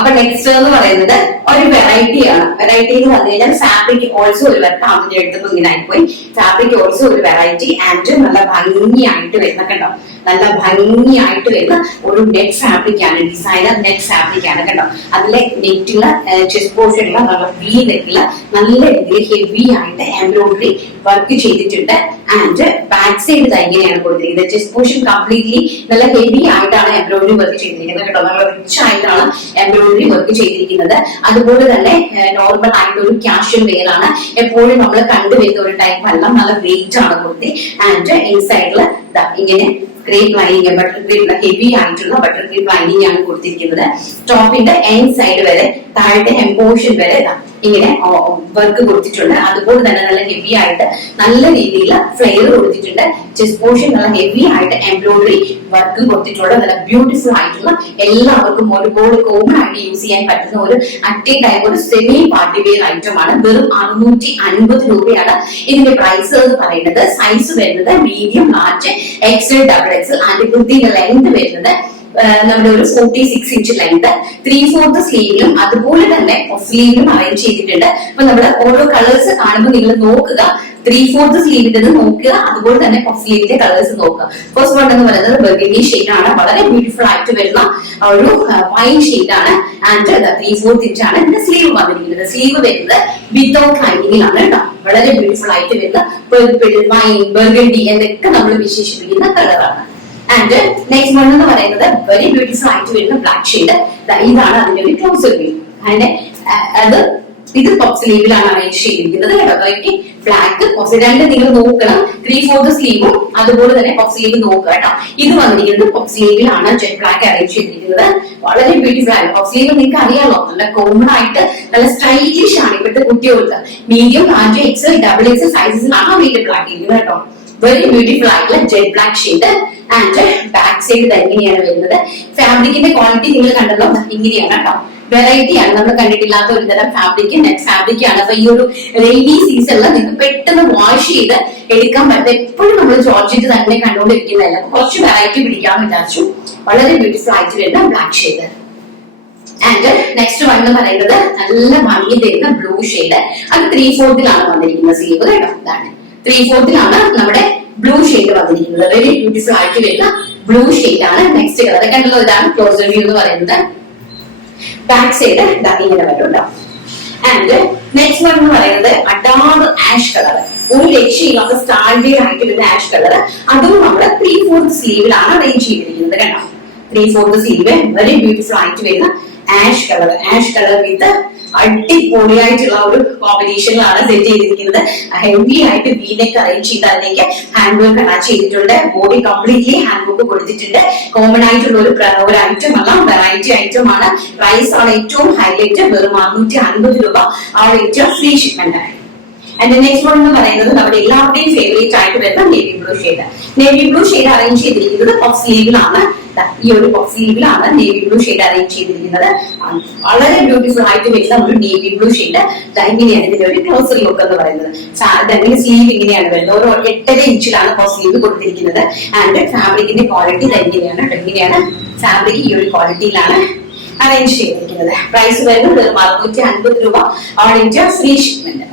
അപ്പൊ നെക്സ്റ്റ് എന്ന് പറയുന്നത് ഒരു വെറൈറ്റി ആണ്. വെറൈറ്റി എന്ന് പറഞ്ഞു കഴിഞ്ഞാൽ ഫാബ്രിക് ഓൾസോ ഒരു അതിന്റെ അടുത്തൊന്നും ഇങ്ങനെ ആയിപ്പോയി. ഫാബ്രിക് ഓൾസോ ഒരു വെറൈറ്റി ആൻഡ് നല്ല ഭംഗിയായിട്ട് വരുന്ന കണ്ടോ, നല്ല ഭംഗിയായിട്ട് വരുന്ന ഒരു നെറ്റ് ഫാബ്രിക് ആണ്, ഡിസൈനർ നെറ്റ് ഫാബ്രിക് ആണ് കണ്ടോ. അതിലെ നെറ്റുള്ള ചെസ്റ്റ് പോർഷനുള്ള നല്ല വി നെറ്റുള്ള നല്ല രീതിയിൽ ഹെവി ആയിട്ട് എംബ്രോയിഡറി വർക്ക് ചെയ്തിട്ടുണ്ട്. ആൻഡ് ബാക്ക് സൈഡ് ഇങ്ങനെയാണ് കൊടുത്തിരിക്കുന്നത്. ചെസ്റ്റ് പോർഷൻ കംപ്ലീറ്റ്ലി നല്ല ഹെവി ആയിട്ടാണ് എംബ്രോയിഡറി വർക്ക് ചെയ്തിരിക്കുന്നത് കേട്ടോ. നല്ല റിച്ച് ആയിട്ടാണ് എംബ്രോയിഡറി വർക്ക് ചെയ്തിരിക്കുന്നത്. അതുപോലെ തന്നെ നോർമൽ ആയിട്ട് ഒരു ക്യാഷ്വൽ വെയർ ആണ്, എപ്പോഴും നമ്മൾ കണ്ടുവരുന്ന ഒരു ടൈപ്പ് അല്ല. നല്ല വെയിറ്റ് ആണ് കൊടുത്തി. ആൻഡ് ഇൻസൈഡില് ഇങ്ങനെ crepe lining, butter crepe heavy ആയിട്ടുള്ള ബട്ടർ ക്രേപ്പ് ലൈനിങ് ആണ് കൊടുത്തിരിക്കുന്നത്. ടോപ്പിന്റെ എൻഡ് സൈഡ് വരെ താഴത്തെ ഹെം പോർഷൻ വരെ ഇങ്ങനെ വർക്ക് കൊടുത്തിട്ടുണ്ട്. അതുപോലെ തന്നെ നല്ല ഹെവി ആയിട്ട് നല്ല രീതിയിൽ ഫ്ലെയർ കൊടുത്തിട്ടുണ്ട്. ചെസ്റ്റ് പോർഷൻ നല്ല ഹെവി ആയിട്ട് എംബ്രോയിഡറി വർക്ക് കൊടുത്തിട്ടുള്ള നല്ല ബ്യൂട്ടിഫുൾ ആയിട്ടുള്ള എല്ലാവർക്കും ഒരുപോലെ കോമൺ ആയിട്ട് യൂസ് ചെയ്യാൻ പറ്റുന്ന ഒരു അറ്റ് എ ടൈം ഒരു സെമി പാർട്ടി വെയർ ഐറ്റം ആണ്. വെറും 650 രൂപയാണ് ഇതിന്റെ പ്രൈസ് എന്ന് പറയുന്നത്. സൈസ് വരുന്നത് medium, large, XL, double XL and കുർത്തിന്റെ ലെങ്ത് വരുന്നത് നമ്മുടെ ഒരു 46 ഇഞ്ച് ലെങ്ത്. 3/4 സ്ലീവിലും അതുപോലെ തന്നെ സ്ലീവിലും അറേഞ്ച് ചെയ്തിട്ടുണ്ട്. അപ്പൊ നമ്മുടെ ഓരോ കളേഴ്സ് കാണുമ്പോൾ നിങ്ങൾ നോക്കുക, 3/4 സ്ലീവിന്റെ നോക്കുക, അതുപോലെ തന്നെ സ്ലീവിന്റെ കളേഴ്സ് നോക്കുക. ഫസ്റ്റ് വൺ എന്ന് പറയുന്നത് ബർഗണ്ടി ഷെയ്ഡ് ആണ്. വളരെ ബ്യൂട്ടിഫുൾ ആയിട്ട് വരുന്ന ഒരു വൈൻ ഷെയ്ഡ് ആണ്. ആൻഡ് 3/4 ഇഞ്ച് ആണ് ഇതിന്റെ സ്ലീവ് വന്നിരിക്കുന്നത്. സ്ലീവ് വരുന്നത് വിത്തൗട്ട് ലൈനിങ്ങിലാണ് കേട്ടോ. വളരെ ബ്യൂട്ടിഫുൾ ആയിട്ട് വരുന്ന പേർപ്പിൾ, വൈൻ, ബർഗണ്ടി എന്നൊക്കെ നമ്മൾ വിശേഷിപ്പിക്കുന്ന കളറാണ്. ആൻഡ് നെക്സ്റ്റ് വൺ എന്ന് പറയുന്നത് വെരി ബ്യൂട്ടിഫുൾ ആയിട്ട് വരുന്ന ബ്ലാക്ക് ഷെയ്ഡ്. ഇതാണ് അതിന്റെ ഒരു ക്ലോസർ വ്യൂ. ആൻഡ് അത് ഇത് പഫ് സ്ലീവിലാണ് അറേഞ്ച് ചെയ്തിരിക്കുന്നത് കേട്ടോ. ബ്ലാക്ക് രണ്ട് നിങ്ങൾ നോക്കണം. 3/4 സ്ലീവും അതുപോലെ തന്നെ പഫ് സ്ലീവ് നോക്കുക കേട്ടോ. ഇത് വന്നിരിക്കുന്നത് പഫ് സ്ലീവിലാണ് ജെറ്റ് ബ്ലാക്ക് അറേഞ്ച് ചെയ്തിരിക്കുന്നത്. വളരെ ബ്യൂട്ടിഫുൾ ആണ്. പഫ് സ്ലീവ് നിങ്ങൾക്ക് അറിയാമല്ലോ, നല്ല കോമൺ ആയിട്ട് നല്ല സ്റ്റൈലിഷ് ആണ് ഇപ്പോഴത്തെ കുട്ടികൾക്ക്. Medium, large, XL, double XL സൈസസിലാണ് അവൈലബിൾ ആക്കിയിരിക്കുന്നത് കേട്ടോ. വെരി ബ്യൂട്ടിഫുൾ ആയിട്ടുള്ള jet black shade. And back side എങ്ങനെയാണ് വരുന്നത്. ഫാബ്രിക്കിന്റെ ക്വാളിറ്റി നിങ്ങൾ കണ്ടല്ലോ, ഇങ്ങനെയാണ് കേട്ടോ. വെറൈറ്റി ആണ്, നമ്മൾ കണ്ടിട്ടില്ലാത്ത ഒരു തരം ഫാബ്രിക്, നെറ്റ് ഫാബ്രിക് ആണ്. അപ്പൊ ഈ ഒരു റെയിനി സീസണിൽ നിങ്ങൾക്ക് പെട്ടെന്ന് വാഷ് ചെയ്ത് എടുക്കാൻ പറ്റും. എപ്പോഴും നമ്മൾ ജോർജറ്റ് തന്നെ കണ്ടുകൊണ്ടിരിക്കുന്നതല്ല, കുറച്ച് വെറൈറ്റി പിടിക്കാമെന്ന് വിചാരിച്ചു. വളരെ ബ്യൂട്ടിഫുൾ ആയിട്ട് വരുന്ന black shade. And next one എന്ന് പറയുന്നത് നല്ല ഭംഗി തരുന്ന ബ്ലൂ ഷെയ്ഡ്. അത് 3/4 വന്നിരിക്കുന്ന സ്ലീവ് കേട്ടോ. ഇതാണ് 3/4 നമ്മുടെ ബ്ലൂ ഷെയ്ഡ് വന്നിരിക്കുന്നത്. വെരി ബ്യൂട്ടിഫുൾ ആയിട്ട് വരുന്ന ബ്ലൂ ഷെയ്ഡ് ആണ്. നെക്സ്റ്റ് കളർ കണ്ടല്ലോ, ഇതാണ് ക്ലോസർ വ്യൂ എന്ന് പറയുന്നത്. ബാക്ക് സൈഡ് ഇങ്ങനെ വരുന്നുണ്ടോ. ആൻഡ് നെക്സ്റ്റ് വൺ എന്ന് പറയുന്നത് അഡാർ ആഷ് കളർ. ഒരു രക്ഷയില്ലാത്ത സ്റ്റാൻഡേർഡ് ആയിട്ട് വരുന്ന ആഷ് കളർ. അതും നമ്മൾ 3/4 സ്ലീവിലാണ് അറേഞ്ച് ചെയ്തിരിക്കുന്നത് കേട്ടോ. 3/4 സ്ലീവ് വെരി ബ്യൂട്ടിഫുൾ ആയിട്ട് വരുന്ന ആഷ് കളർ. ആഷ് കളർ വിത്ത് അടിപൊളിയായിട്ടുള്ള ഒരു കോമ്പിനേഷനിലാണ് സെറ്റ് ചെയ്തിരിക്കുന്നത്. ഹെവി ആയിട്ട് വീനെക്ക് അറേഞ്ച് ചെയ്ത് അതിലേക്ക് ഹാൻഡ് വർക്ക് അറ്റാച്ച് ചെയ്തിട്ടുണ്ട്. ബോഡി കംപ്ലീറ്റ്ലി ഹാൻഡ് വർക്ക് കൊടുത്തിട്ടുണ്ട്. കോമൺ ആയിട്ടുള്ള ഒരു ഐറ്റം അല്ല, വെറൈറ്റി ഐറ്റം ആണ്. പ്രൈസ് ആണ് ഏറ്റവും ഹൈലൈറ്റ്. വെറും 650 രൂപ. ആ rate free shipment. And next one എന്ന് പറയുന്നത് നമ്മുടെ എല്ലാവരുടെയും ഫേവറേറ്റ് ആയിട്ട് വരുന്ന navy blue shade. Navy blue shade arrange ചെയ്തിരിക്കുന്നത് പഫ് സ്ലീവിലാണ്. ഈ ഒരു പഫ് സ്ലീവിലാണ് നേവി ബ്ലൂ ഷെയ്ഡ് അറേഞ്ച് ചെയ്തിരിക്കുന്നത്. വളരെ ബ്യൂട്ടിഫുൾ ആയിട്ട് വരുന്ന ഒരു നേവി ബ്ലൂ ഷെയ്ഡ്. ഇങ്ങനെയാണ് ഇതിന്റെ ഒരു ക്ലോസർ ലുക്ക് എന്ന് പറയുന്നത്. സ്ലീവ് ഇങ്ങനെയാണ് വരുന്നത്. ഒരു 8.5 ഇഞ്ചിലാണ് പഫ് സ്ലീവ് കൊടുത്തിരിക്കുന്നത്. ആൻഡ് ഫാബ്രിക്കിന്റെ ക്വാളിറ്റി ഇങ്ങനെയാണ്. ഇങ്ങനെയാണ് ഫാബ്രിക് ഈ ഒരു ക്വാളിറ്റിയിലാണ് അറേഞ്ച് ചെയ്തിരിക്കുന്നത്. പ്രൈസ് വരുന്നത് 650 രൂപ. All India free shipment.